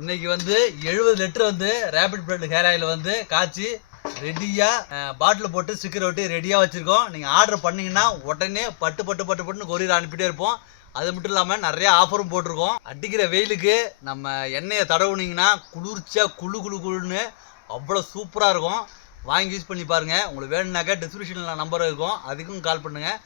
இன்னைக்கு வந்து 70 லிட்டர் வந்து ரேபிட் பிளட் ஹேர் ஆயில் வந்து காய்ச்சி ரெடியாக பாட்டில் போட்டு ஸ்டிக்கர் ஒட்டி ரெடியாக வச்சுருக்கோம். நீங்கள் ஆர்டர் பண்ணிங்கன்னா உடனே பட்டுன்னு கொரியர் அனுப்பிட்டே இருப்போம். அது மட்டும் இல்லாமல் நிறைய ஆஃபரும் போட்டிருக்கோம். அடிக்கிற வெயிலுக்கு நம்ம எண்ணெயை தடவுனீங்கன்னா குளிர்ச்சியாக குழுன்னு அவ்வளோ சூப்பராக இருக்கும். வாங்கி யூஸ் பண்ணி பாருங்கள். உங்களுக்கு வேணும்னாக்கா டிஸ்கிரிப்ஷனில் நம்பர் இருக்கும், அதுக்கும் கால் பண்ணுங்கள்.